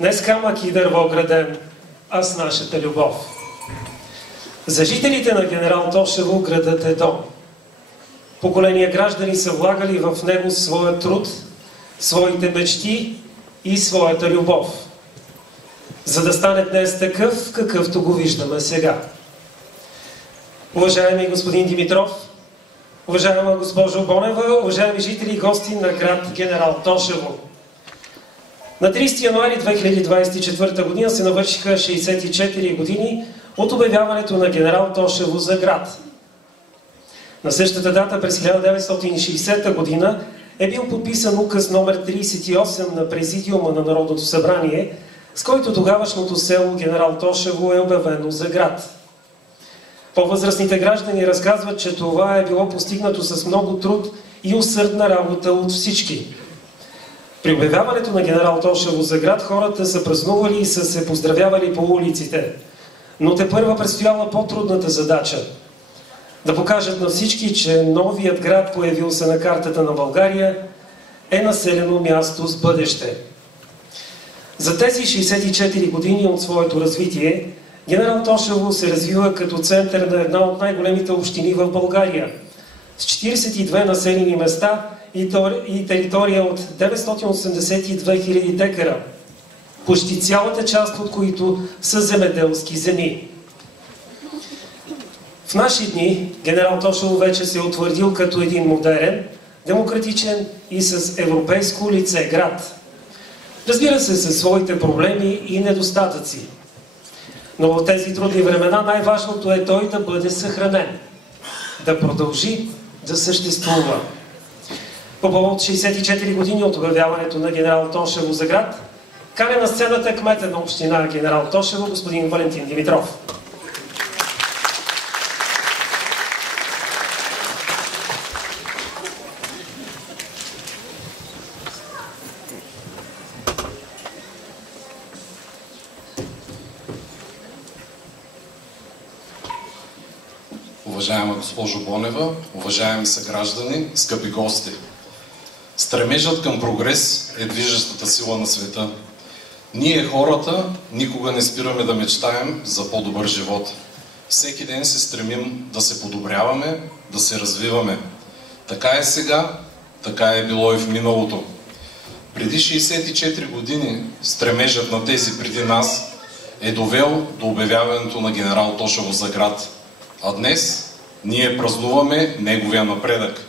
не с камък и дърво граден, а с нашата любов. За жителите на Генерал Тошево градът е дом. Поколения граждани са влагали в него своя труд, своите мечти и своята любов, за да стане днес такъв, какъвто го виждаме сега. Уважаеми господин Димитров, уважаема госпожо Бонева, уважаеми жители и гости на град Генерал Тошево. На 30 януари 2024 година се навършиха 64 години от обявяването на Генерал Тошево за град. На същата дата през 1960 година е бил подписан указ номер 38 на Президиума на Народното събрание, с който тогавашното село Генерал Тошево е обявено за град. По-възрастните граждани разказват, че това е било постигнато с много труд и усърдна работа от всички. При обявяването на Генерал Тошево за град хората са празнували и са се поздравявали по улиците. Но тепърва предстояла по-трудната задача – да покажат на всички, че новият град, появил се на картата на България, е населено място с бъдеще. За тези 64 години от своето развитие, Генерал Тошево се развива като център на една от най-големите общини в България, с 42 населени места и територия от 982 000 декара, почти цялата част от които са земеделски земи. В наши дни Генерал Тошево вече се е утвърдил като един модерен, демократичен и с европейско лице град. Разбира се, със своите проблеми и недостатъци. Но в тези трудни времена най-важното е той да бъде съхранен, да продължи да съществува. По повод 64 години от обявяването на Генерал Тошево за град, каня на сцената кмета на община Генерал Тошево, господин Валентин Димитров. Уважаема госпожо Бонева, уважаеми съграждани, скъпи гости! Стремежът към прогрес е движещата сила на света. Ние, хората, никога не спираме да мечтаем за по-добър живот. Всеки ден се стремим да се подобряваме, да се развиваме. Така е сега, така е било и в миналото. Преди 64 години стремежът на тези преди нас е довел до обявяването на Генерал Тошево за град. А днес ние празнуваме неговия напредък.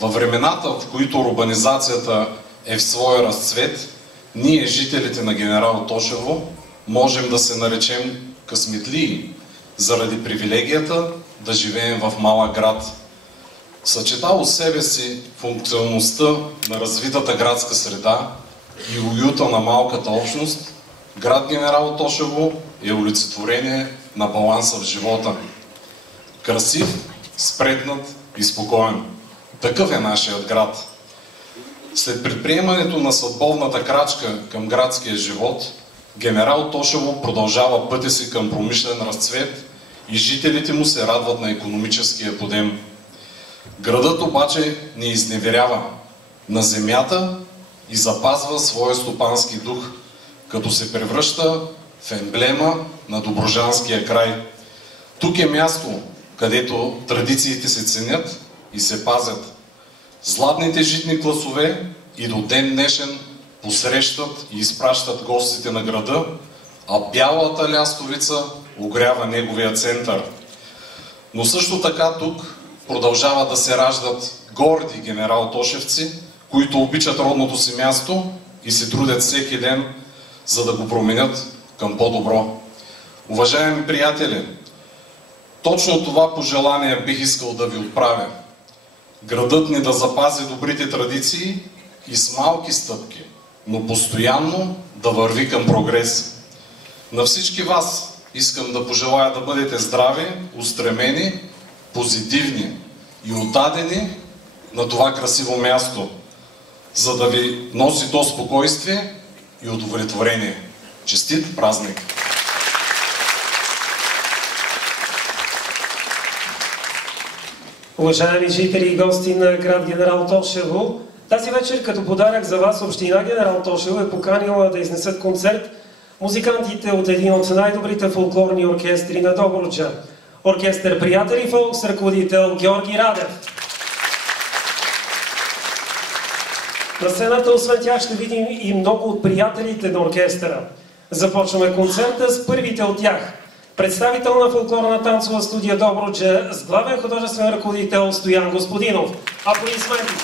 Във времената, в които урбанизацията е в своя разцвет, ние, жителите на Генерал Тошево, можем да се наречем късметлии, заради привилегията да живеем в малък град. Съчетало себе си функционалността на развитата градска среда и уюта на малката общност, град Генерал Тошево е олицетворение на баланса в живота. Красив, спретнат и спокоен. Такъв е нашият град. След предприемането на съдбовната крачка към градския живот, Генерал Тошево продължава пътя си към промишлен разцвет и жителите му се радват на икономическия подем. Градът обаче не изневерява на земята и запазва своя стопански дух, като се превръща в емблема на доброжанския край. Тук е място, където традициите се ценят и се пазят. Златните житни класове и до ден днешен посрещат и изпращат гостите на града, а бялата лястовица огрява неговия център. Но също така тук продължава да се раждат горди генерал тошевци, които обичат родното си място и се трудят всеки ден, за да го променят към по-добро. Уважаеми приятели, точно това пожелание бих искал да ви отправя. Градът ни да запази добрите традиции и с малки стъпки, но постоянно да върви към прогрес. На всички вас искам да пожелая да бъдете здрави, устремени, позитивни и отдадени на това красиво място, за да ви носи то спокойствие и удовлетворение. Честит празник! Уважаеми жители и гости на град Генерал Тошево, Тази вечер като подарък за вас Община Генерал Тошево е поканила да изнесат концерт музикантите от един от най-добрите фолклорни оркестри на Добруджа. Оркестър Приятели Фолк с ръководител Георги Радев. На сцената освен тях ще видим и много от приятелите на оркестъра. Започваме концерта с първите от тях. Представител на фолклорна танцова студия Добруджа с главен художествен ръководител Стоян Господинов. Аплодисменти!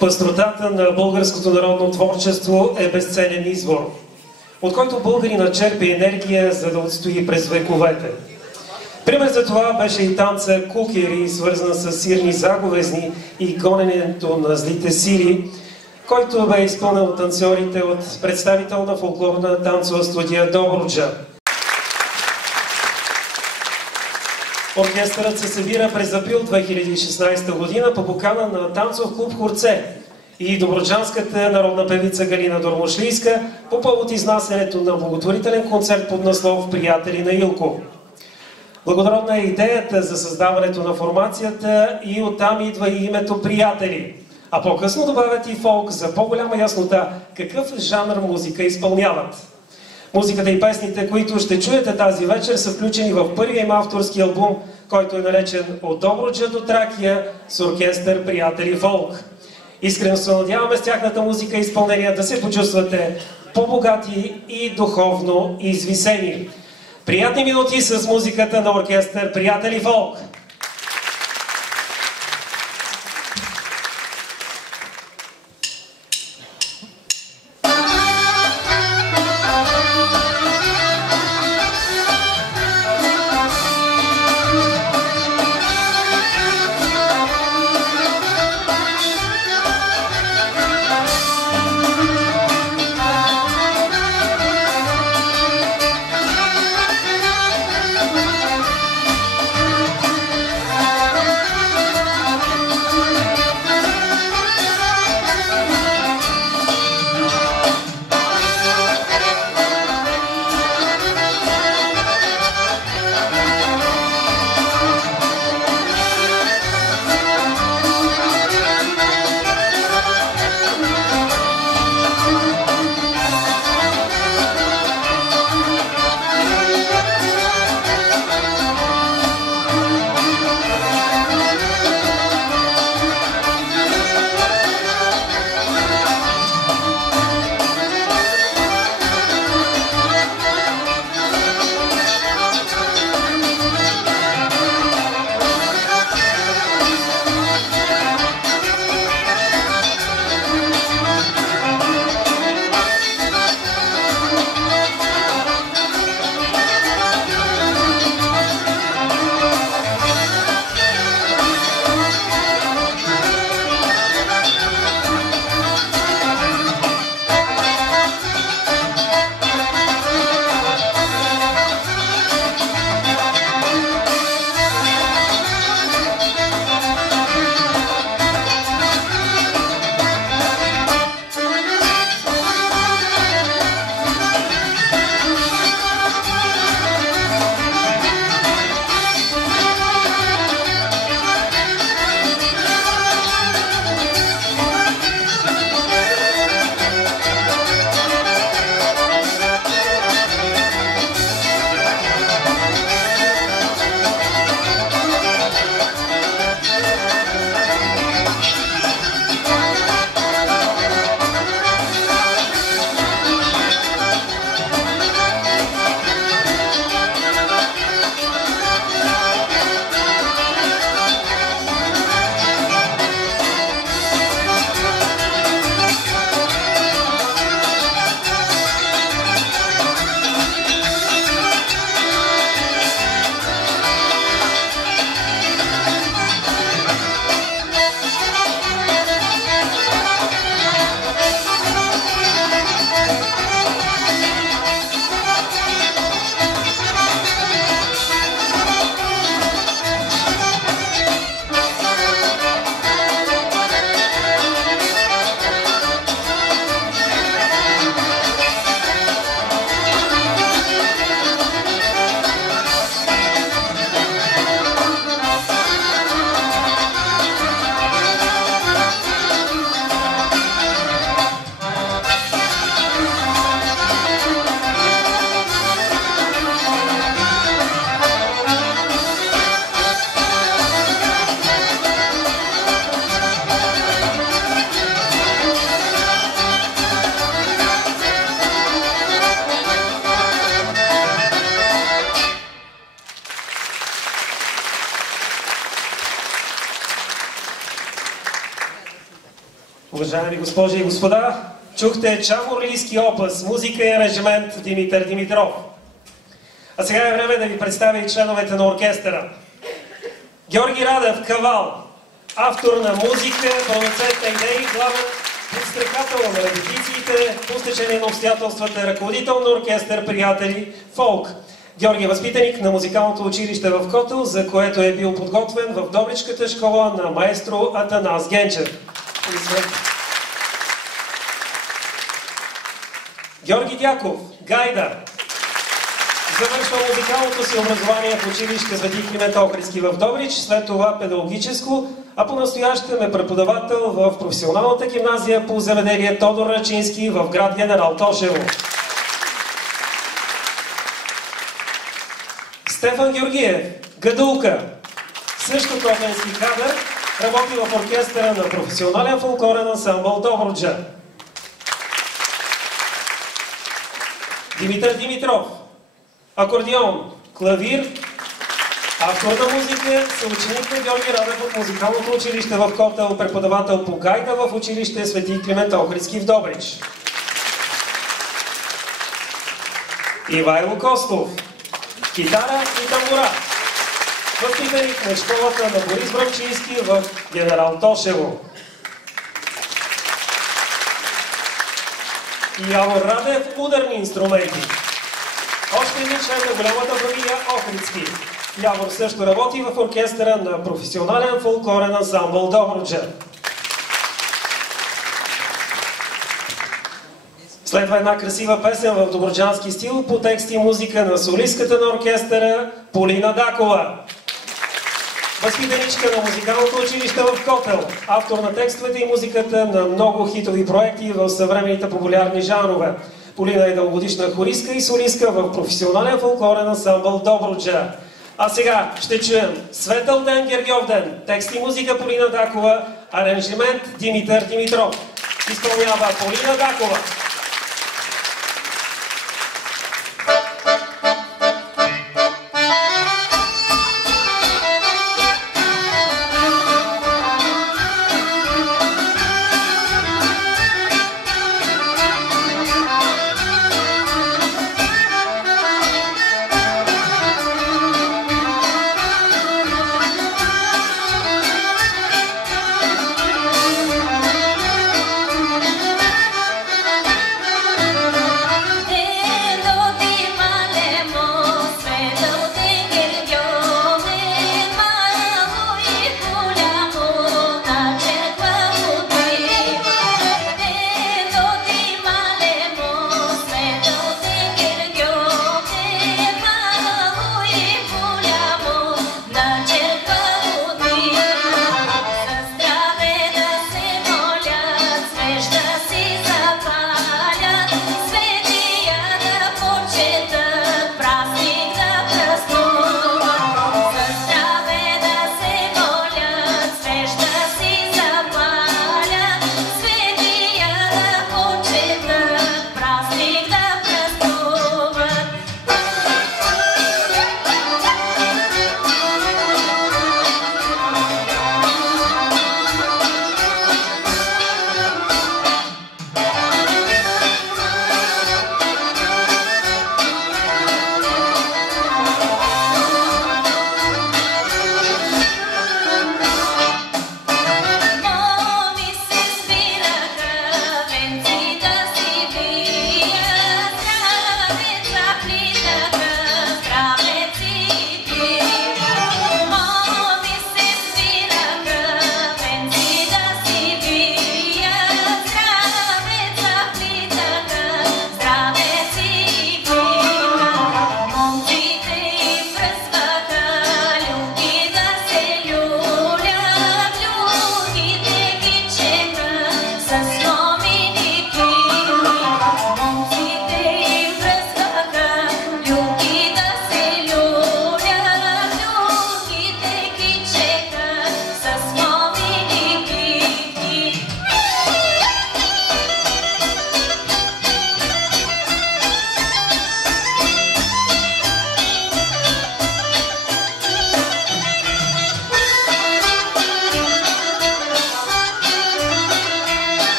Пъстротата на българското народно творчество е безценен извор, от който българинът черпи енергия, за да отстои през вековете. Пример за това беше и танца кукери, свързан с сирни заговезни и гоненето на злите сили, който бе изпълнен от танцорите от представител на фолклорна танцова студия Добруджа. Оркестърът се събира през април 2016 година по покана на танцов клуб Хорце и добруджанската народна певица Галина Дормошлийска по повод изнасянето на благотворителен концерт под наслов "Приятели на Илко". Благородна е идеята за създаването на формацията и оттам идва и името "Приятели", а по-късно добавят и фолк за по-голяма яснота какъв жанр музика изпълняват. Музиката и песните, които ще чуете тази вечер, са включени в първия им авторски албум, който е наречен "От Добруджа до Тракия" с оркестър Приятели Фолк. Искрено се надяваме с тяхната музика и изпълнения да се почувствате по-богати и духовно извисени. Приятни минути с музиката на оркестър Приятели Фолк! Уважаеми госпожи и господа, чухте чаморлийски опус, музика и аранжимент Димитър Димитров. А сега е време да ви представя и членовете на оркестъра. Георги Радев, кавал, автор на музика, пълноценна идеи, главен подстрекател на репетициите, по стечение на обстоятелствата, ръководител на оркестър, приятели, фолк. Георги е възпитаник на музикалното училище в Котел, за което е бил подготвен в Добричката школа на маестро Атанас Генчев. Георги Дяков, гайда. Завършва музикалното си образование в училище Свети Климент Охридски в Добрич, след това педагогическо, а по-настоящем е преподавател в професионалната гимназия по земеделие Тодор Рачински в град Генерал Тошево. Стефан Георгиев, гадулка. Също котленски кадър, работи в оркестъра на професионален фолклорен ансамбъл Добруджа. Димитър Димитров, акордеон, клавир, автор на музика, съученик на Георги Радев от музикалното училище в Котел, преподавател по гайда в училище Свети Климент Охридски в Добрич. Ивайло Костов, китара и тамбура. Възпитаник на школата на Борис Брамчийски в Генерал Тошево. Явор Радев, ударни инструменти. Още един член на голямата фамилия Охридски. Явор също работи в оркестъра на професионален фолклорен ансамбъл Добруджа. Следва една красива песен в добруджански стил по текст и музика на солистката на оркестъра Полина Дакова. Възпитаничка на музикалното училище в Котел, автор на текстовете и музиката на много хитови проекти в съвременните популярни жанрове. Полина е дългогодишна хористка и солистка в професионален фолклорен ансамбъл Добруджа. А сега ще чуем Светъл ден, Гергьов ден, текст и музика Полина Дакова, аранжимент Димитър Димитров. Изпълнява Полина Дакова.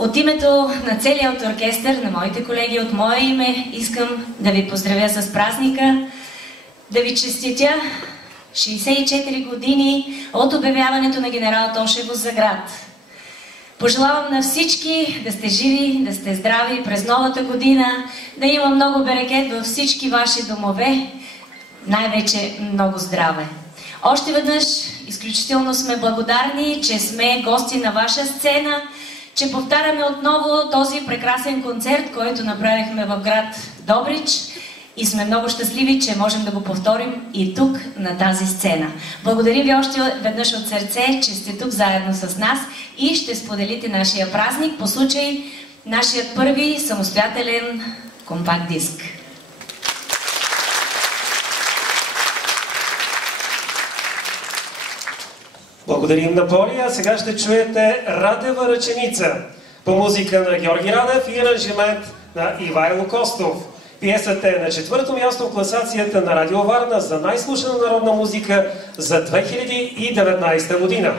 От името на целият оркестър, на моите колеги, от мое име, искам да ви поздравя с празника, да ви честитя 64 години от обявяването на генерал Тошево за град. Пожелавам на всички да сте живи, да сте здрави през новата година, да има много берекет във всички ваши домове, най-вече много здраве. Още веднъж изключително сме благодарни, че сме гости на ваша сцена, че повтаряме отново този прекрасен концерт, който направихме в град Добрич, и сме много щастливи, че можем да го повторим и тук, на тази сцена. Благодарим ви още веднъж от сърце, че сте тук заедно с нас и ще споделите нашия празник по случай нашият първи самостоятелен компакт диск. Благодарим на Поли, а сега ще чуете Радева ръченица по музика на Георги Радев и аранжимент на Ивайло Костов. Пиесата е на 4-то място в класацията на Радио Варна за най-слушана народна музика за 2019 година.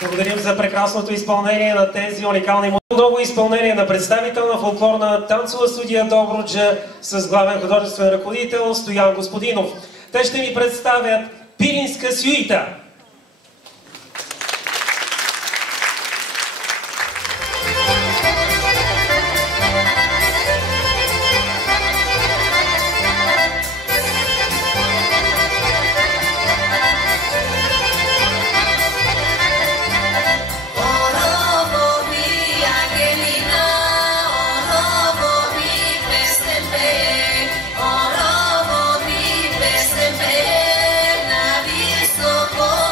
Благодарим за прекрасното изпълнение на тези уникални много изпълнение на представител на фолклорна танцова студия Добруджа с главен художествен ръководител Стоян Господинов. Те ще ни представят Пиринска сюита. Oh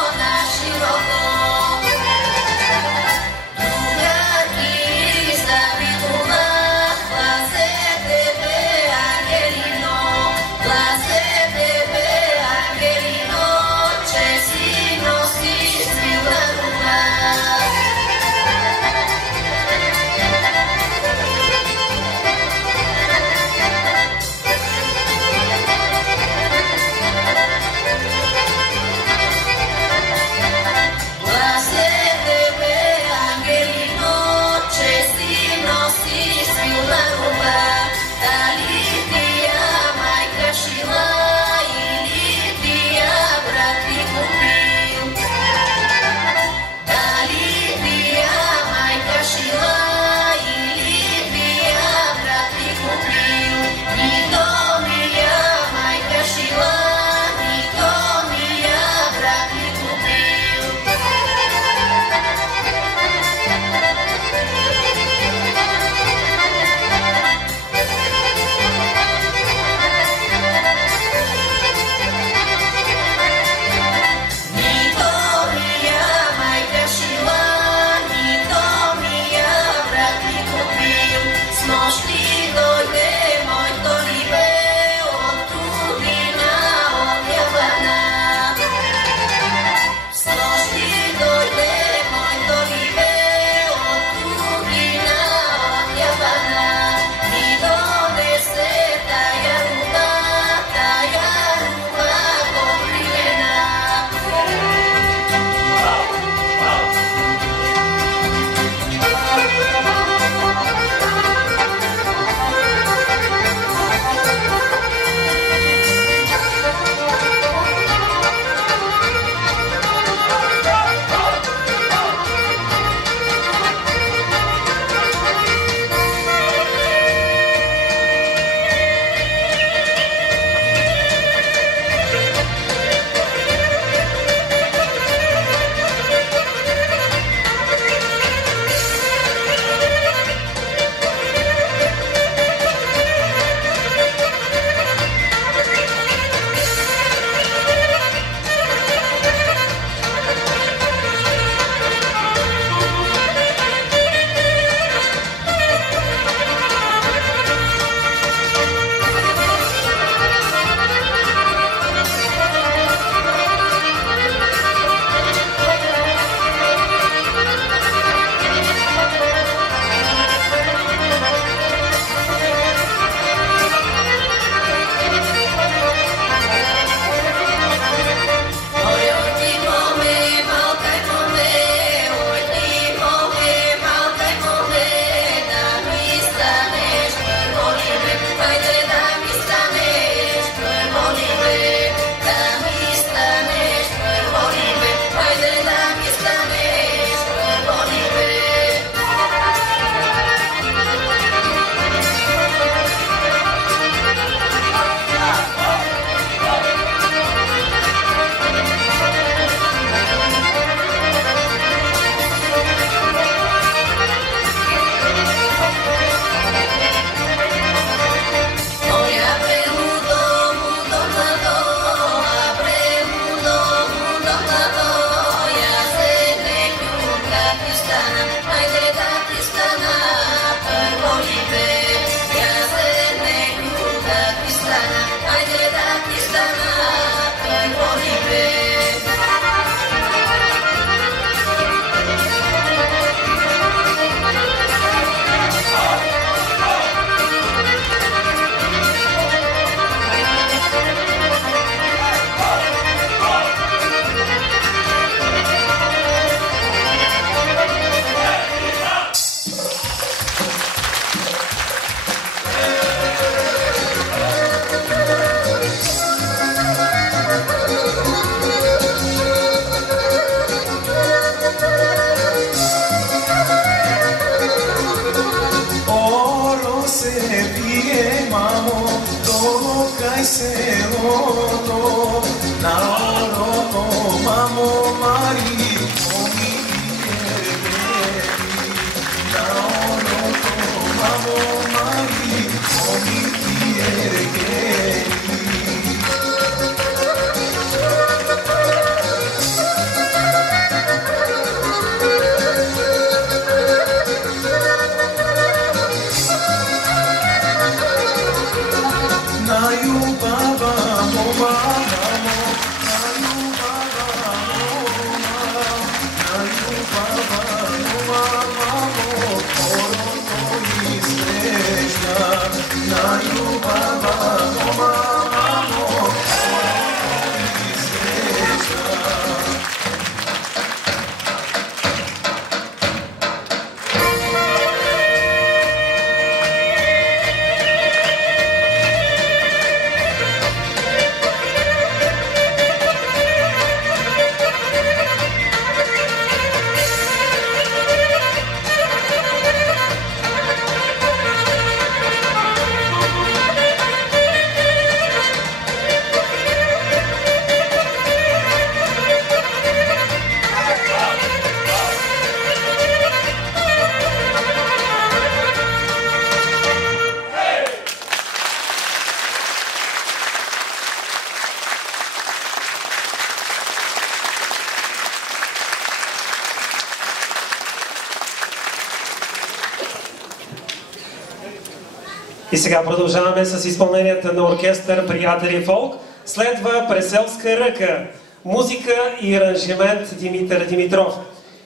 И сега продължаваме с изпълненията на оркестър Приятели фолк. Следва Преселска ръка, музика и аранжимент Димитър Димитров.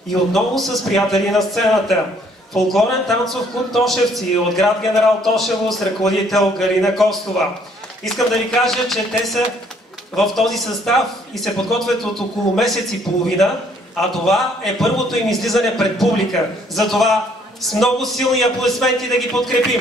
И отново с приятели на сцената. Фолклорен танцов клуб Тошевци от град Генерал Тошево с ръководител Галина Костова. Искам да ви кажа, че те са в този състав и се подготвят от около месец и половина, а това е първото им излизане пред публика. Затова с много силни аплодисменти да ги подкрепим.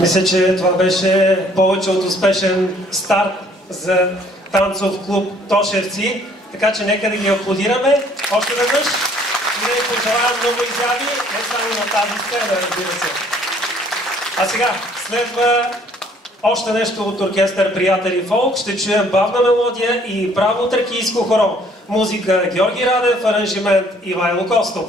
Мисля, че това беше повече от успешен старт за танцов клуб Тошевци, така че нека да ги аплодираме още веднъж и да ви пожелаем много изяви, не само на тази сцена, разбира се. А сега следва още нещо от оркестър Приятели Фолк. Ще чуем бавна мелодия и право тракийско хоро. Музика Георги Радев, аранжимент Ивайло Костов.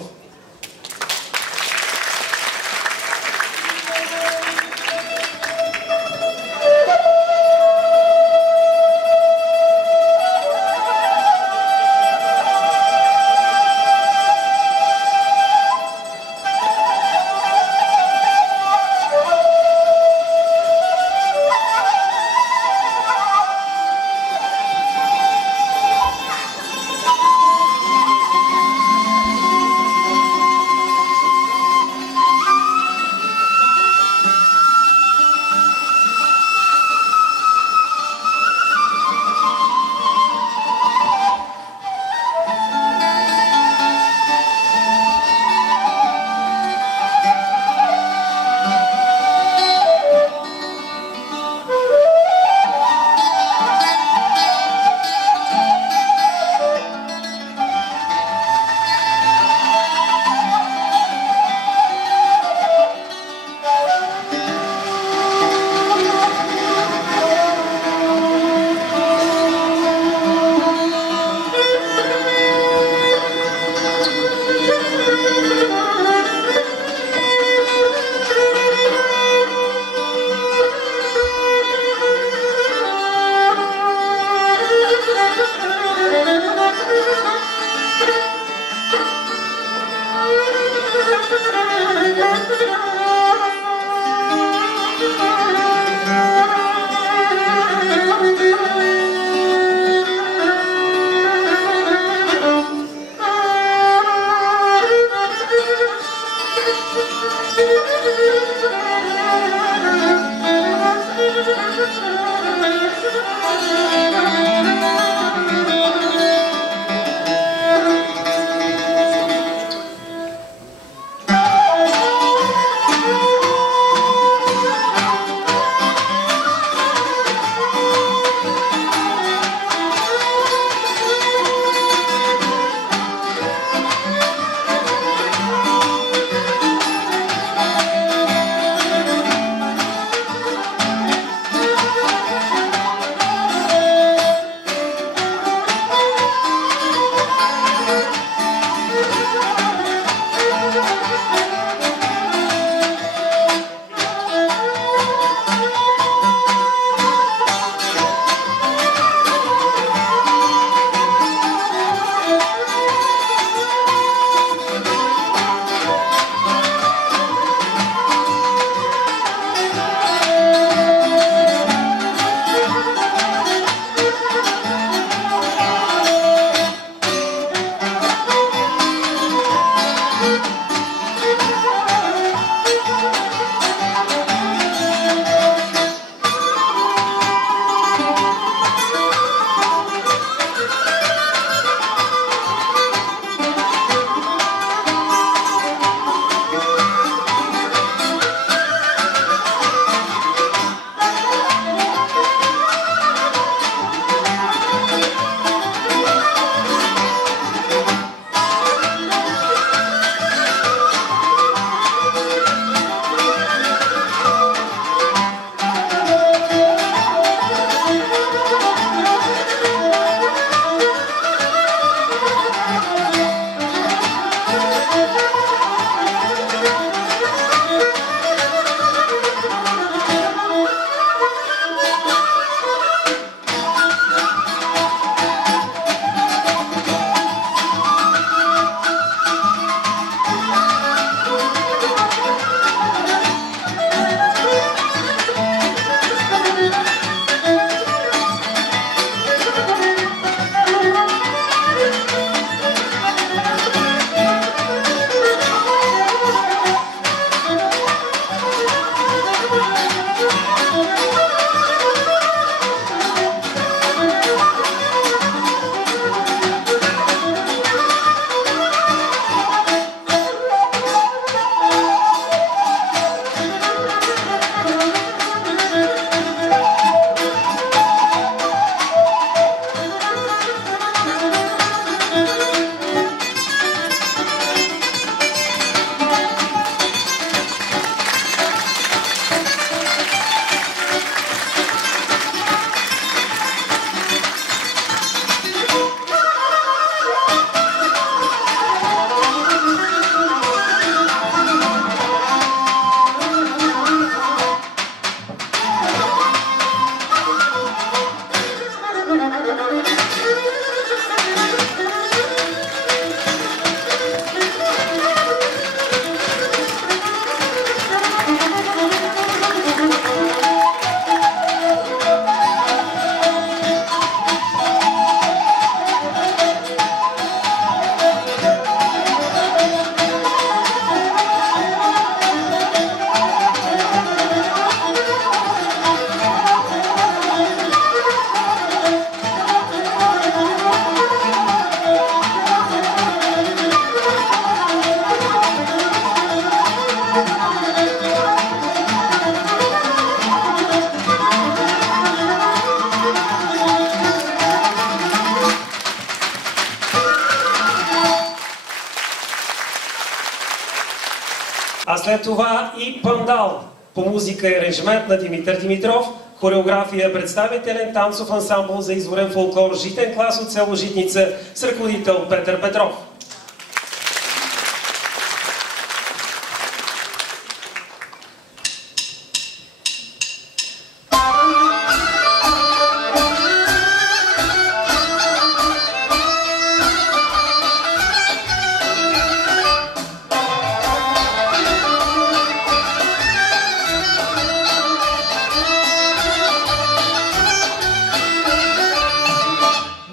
А след това и Пандал по музика и аранжимент на Димитър Димитров, хореография представителен танцов ансамбъл за изворен фолклор Житен клас от село Житница с ръководител Петър Петров.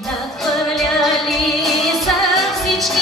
Надхвърляли са всички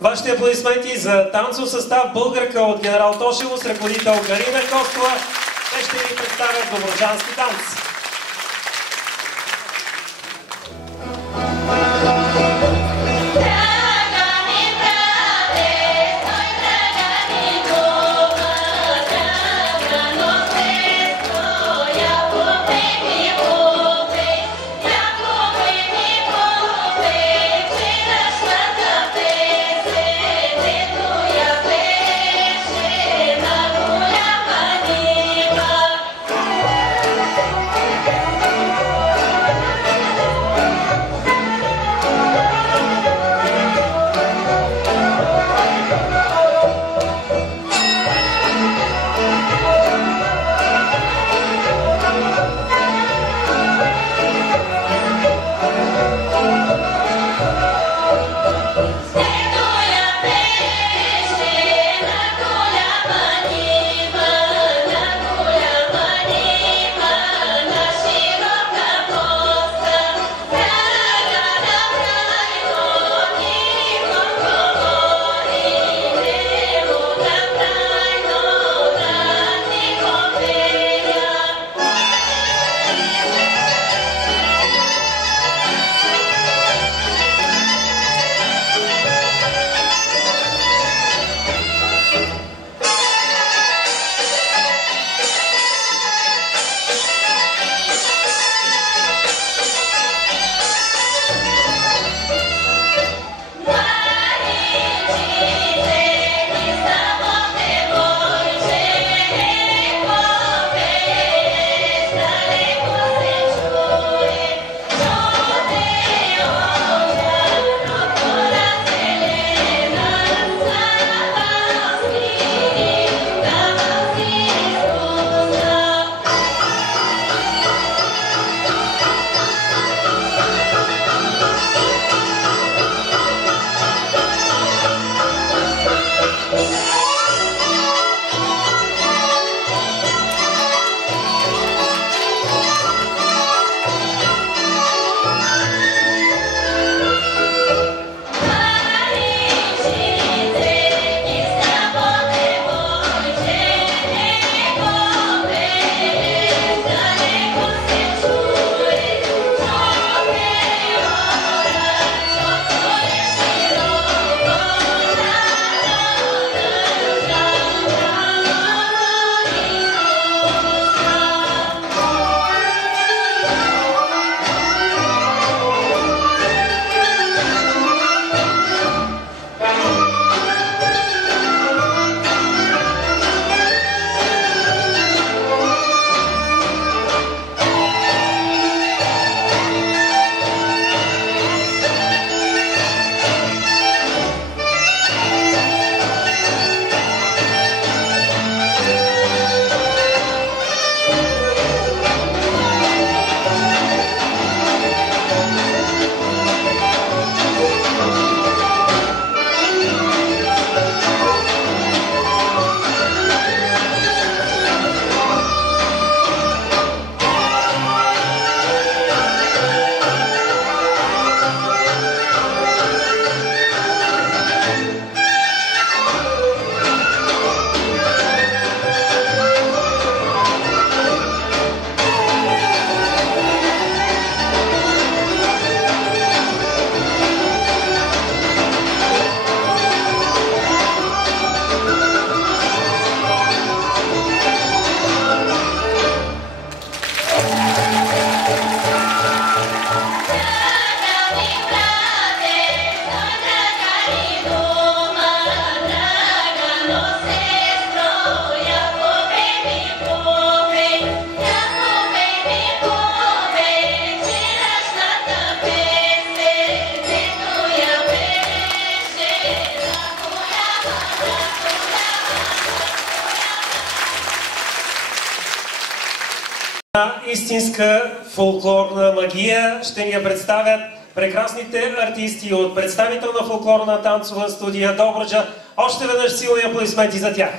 Вашите аплодисменти за танцов състав българка от Генерал Тошево с ръководител Карина Костова. Те ще ви представят добруджански танц. Истинска фолклорна магия ще ни я представят прекрасните артисти от представителна фолклорна танцова студия Добруджа. Още веднъж силни аплодисменти за тях!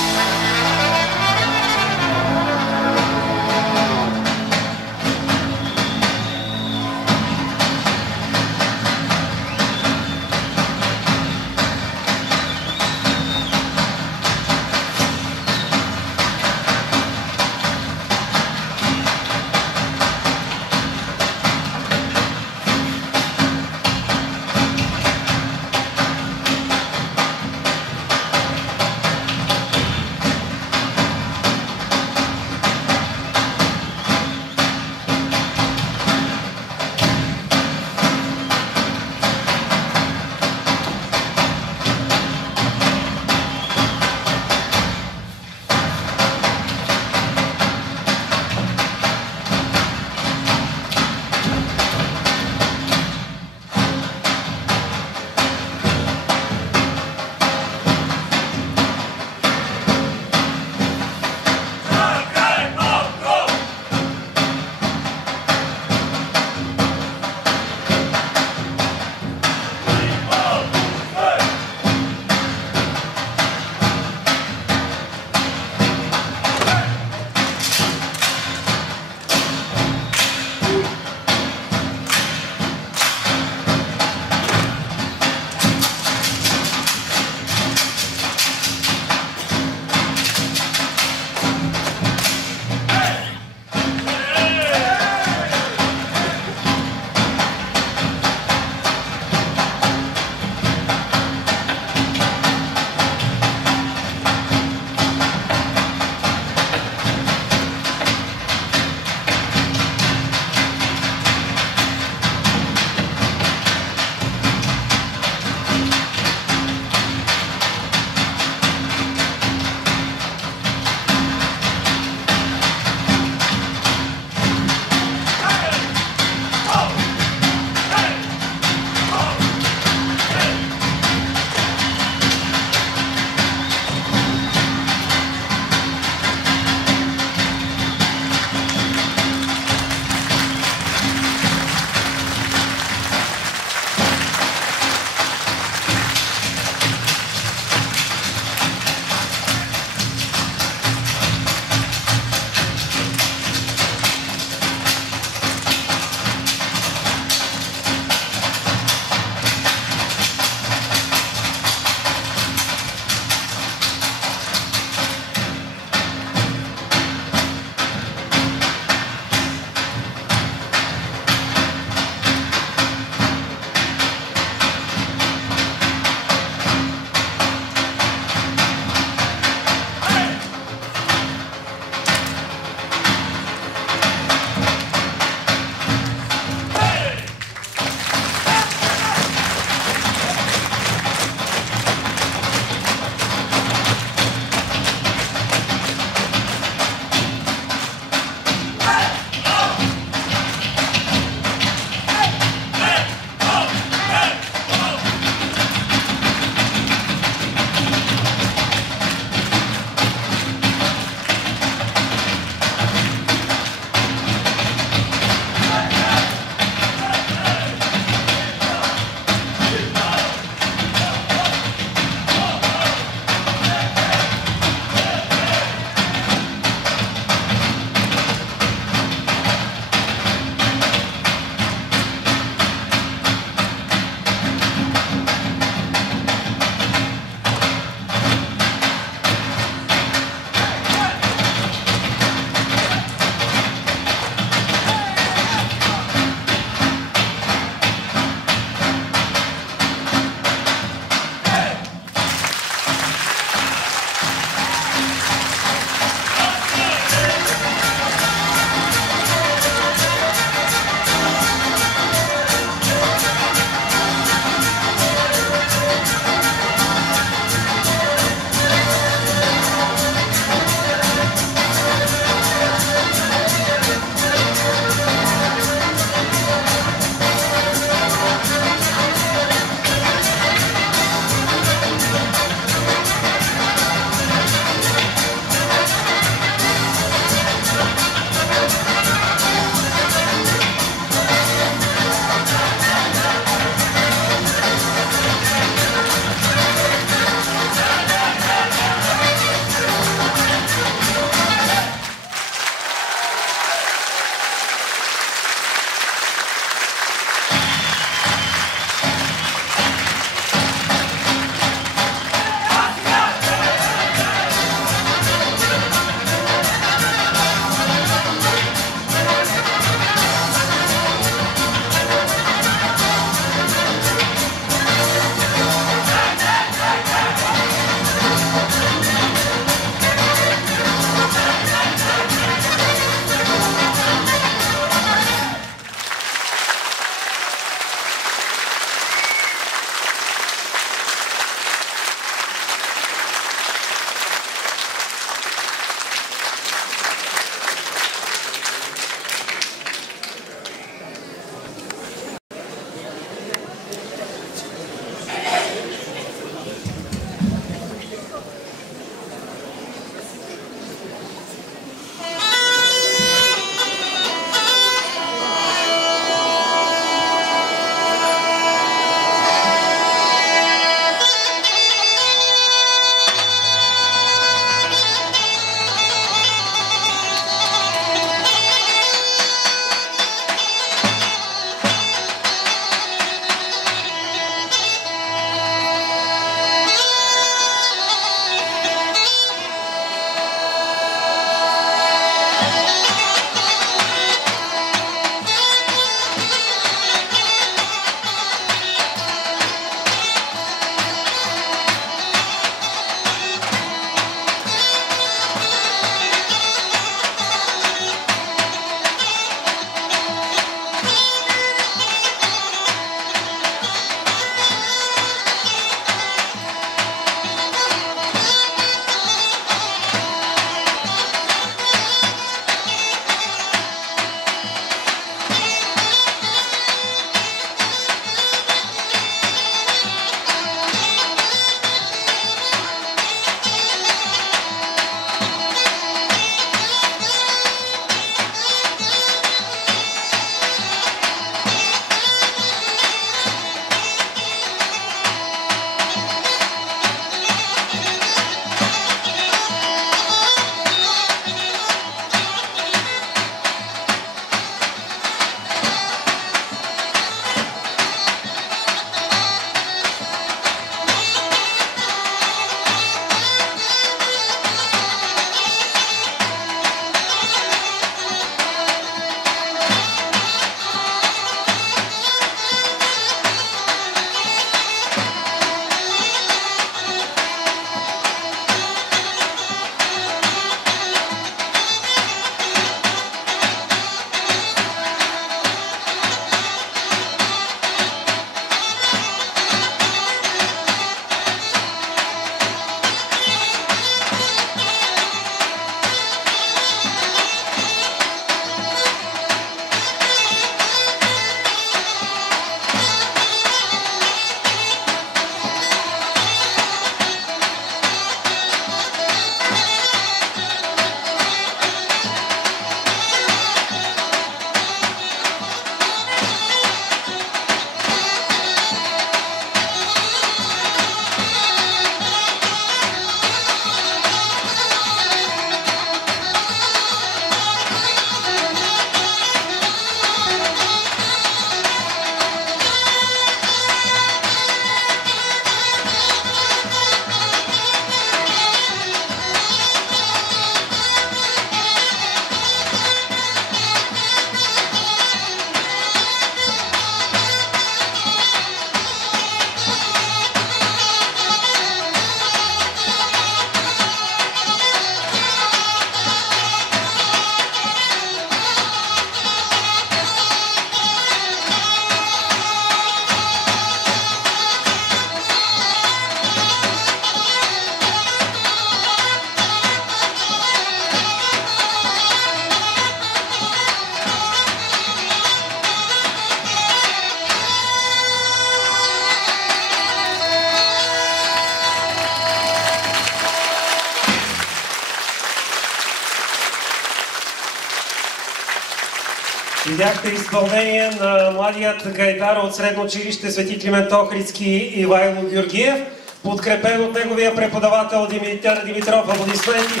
Видяхте изпълнение на младият гайдар от средно училище Свети Климент Охридски Ивайло Георгиев, подкрепен от неговия преподавател Димитър Димитров. Аплодисменти!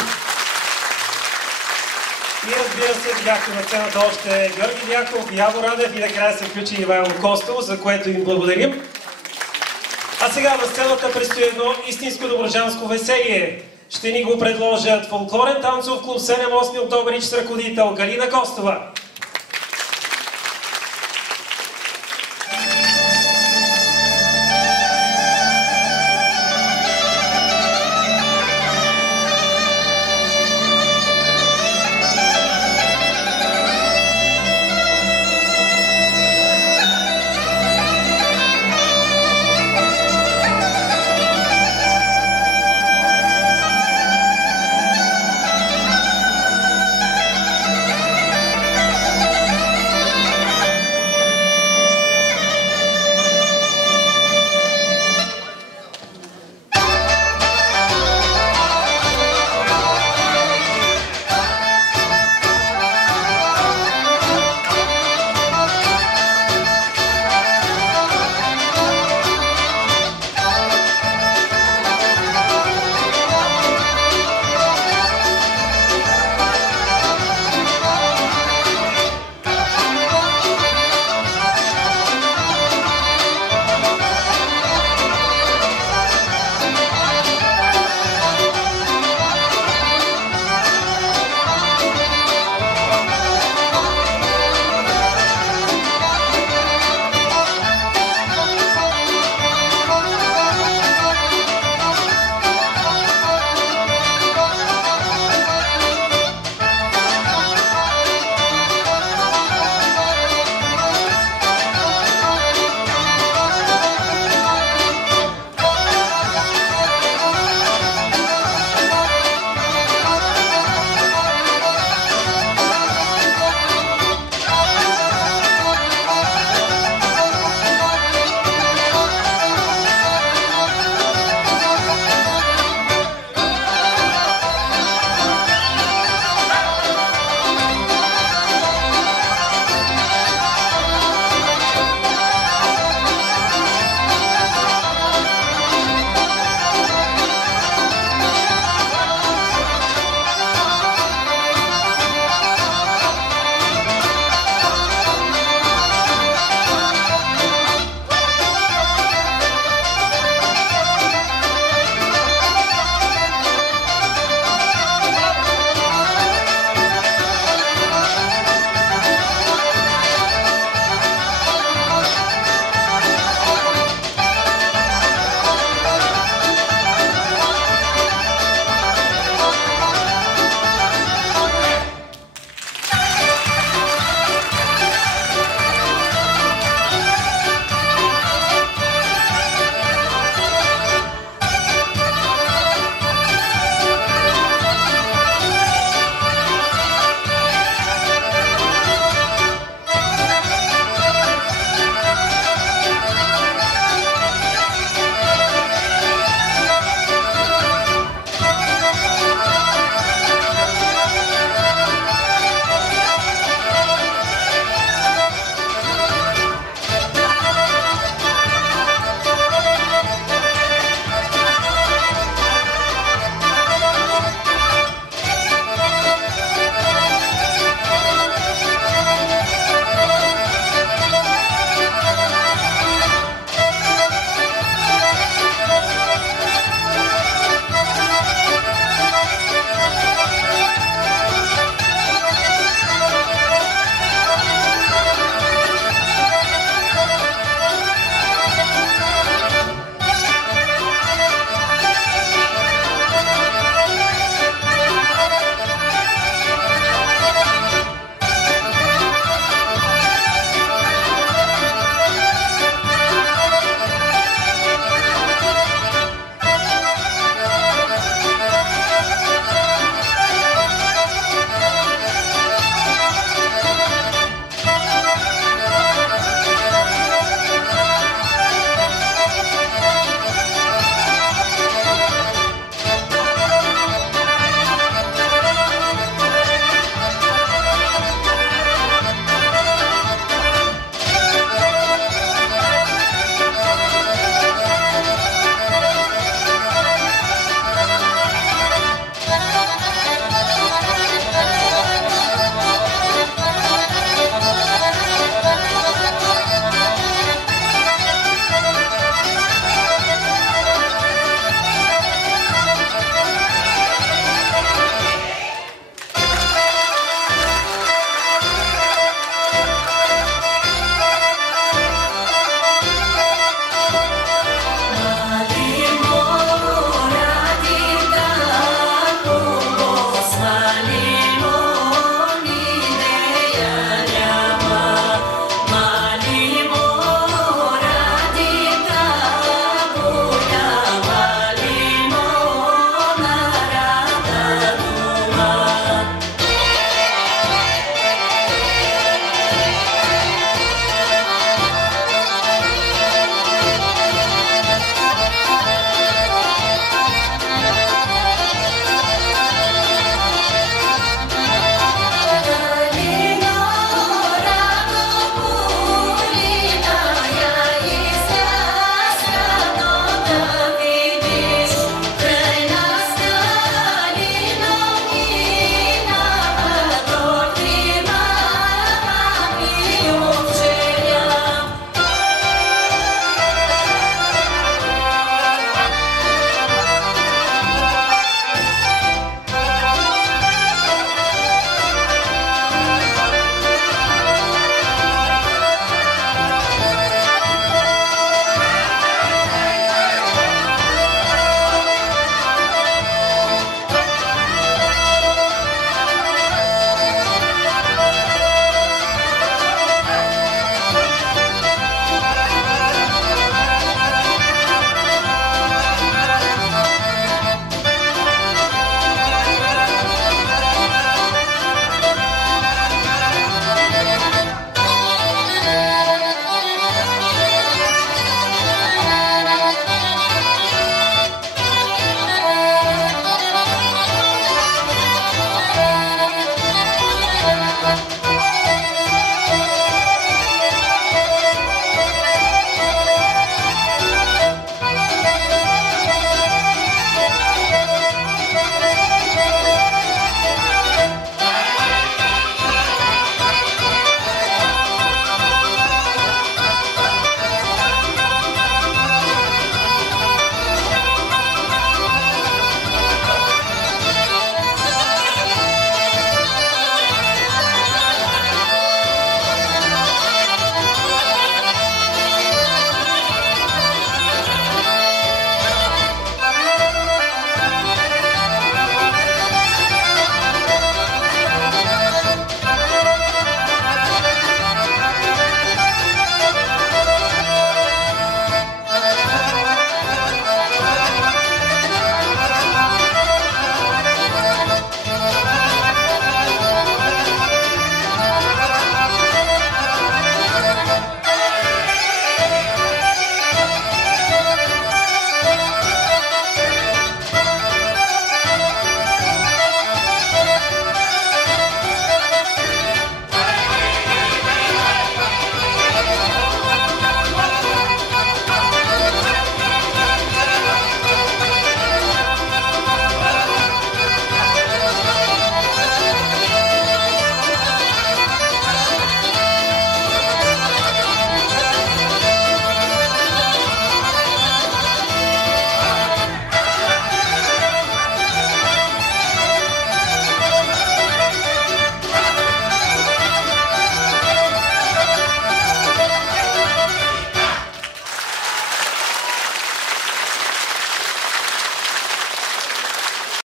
И разбира се, видяхте на сцената още Георги Дяков, Яво Радев и накрая се включи Ивайло Костов, за което им благодарим. А сега на сцената предстои едно истинско добруджанско веселие. Ще ни го предложат фолклорен танцов клуб 7-8 от Добрич с ръководител Галина Костова.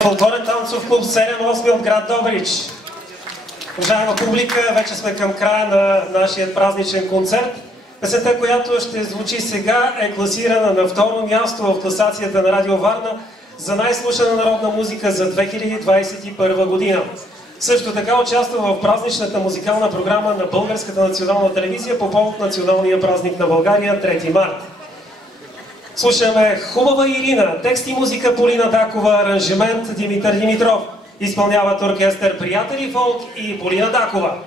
Фолклорен танцов клуб 7-8 от град Добрич. Уважаема публика, вече сме към края на нашия празничен концерт. Песента, която ще звучи сега, е класирана на второ място в класацията на Радио Варна за най-слушана народна музика за 2021 година. Също така участва в празничната музикална програма на Българската национална телевизия по повод националния празник на България 3 март. Слушаме Хубава Ирина, текст и музика Полина Дакова, аранжимент Димитър Димитров. Изпълняват оркестър Приятели Фолк и Полина Дакова.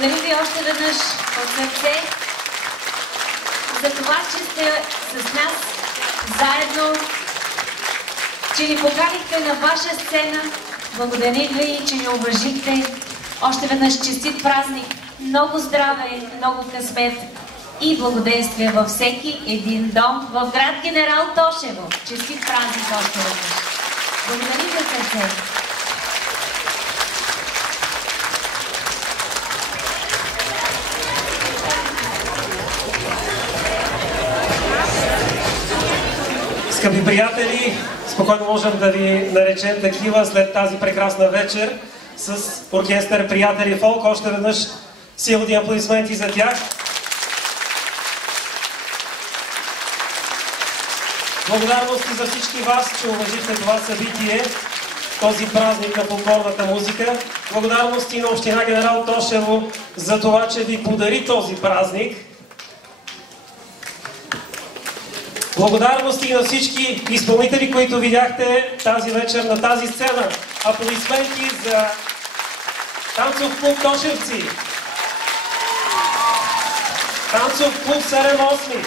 Благодаря ви още веднъж от сърце за това, че сте с нас заедно, че ни поканихте на ваша сцена. Благодаря ви, че ни уважихте. Още веднъж честит празник, много здраве, много късмет и благоденствие във всеки един дом в град Генерал Тошево. Честит празник още веднъж. Благодаря ви от сърце. Скъпи приятели, спокойно можем да ви наречем такива след тази прекрасна вечер с оркестър Приятели Фолк. Още веднъж силни аплодисменти за тях. Благодарности за всички вас, че уважихте това събитие, този празник на фолклорната музика. Благодарности на община Генерал Тошево за това, че ви подари този празник. Благодарности на всички изпълнители, които видяхте тази вечер на тази сцена. Аплодисменти за Танцов клуб Тошевци, Танцов клуб 7-8,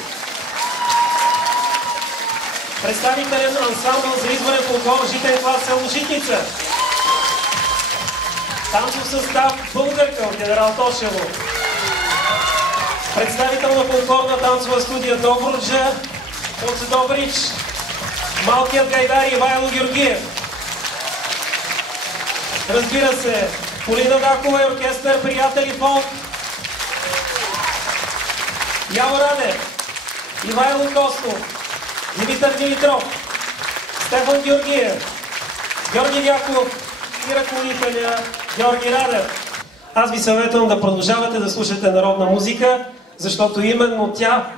представителен ансамбъл за изборен фолклор житен клас село Житница, танцов състав Българка от Генерал Тошево, представител на фолклорна танцова студия Добруджа от Добрич, малкият гайдар Ивайло Георгиев. Разбира се, Полина Дакова и оркестър Приятели Фолк, Яво Радев, Ивайло Костов, Димитър Димитров, Стефан Георгиев, Георги Дяков и ръководителя Георги Радев. Аз ви съветвам да продължавате да слушате народна музика, защото именно тя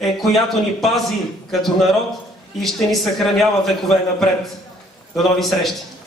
е която ни пази като народ и ще ни съхранява векове напред. До нови срещи!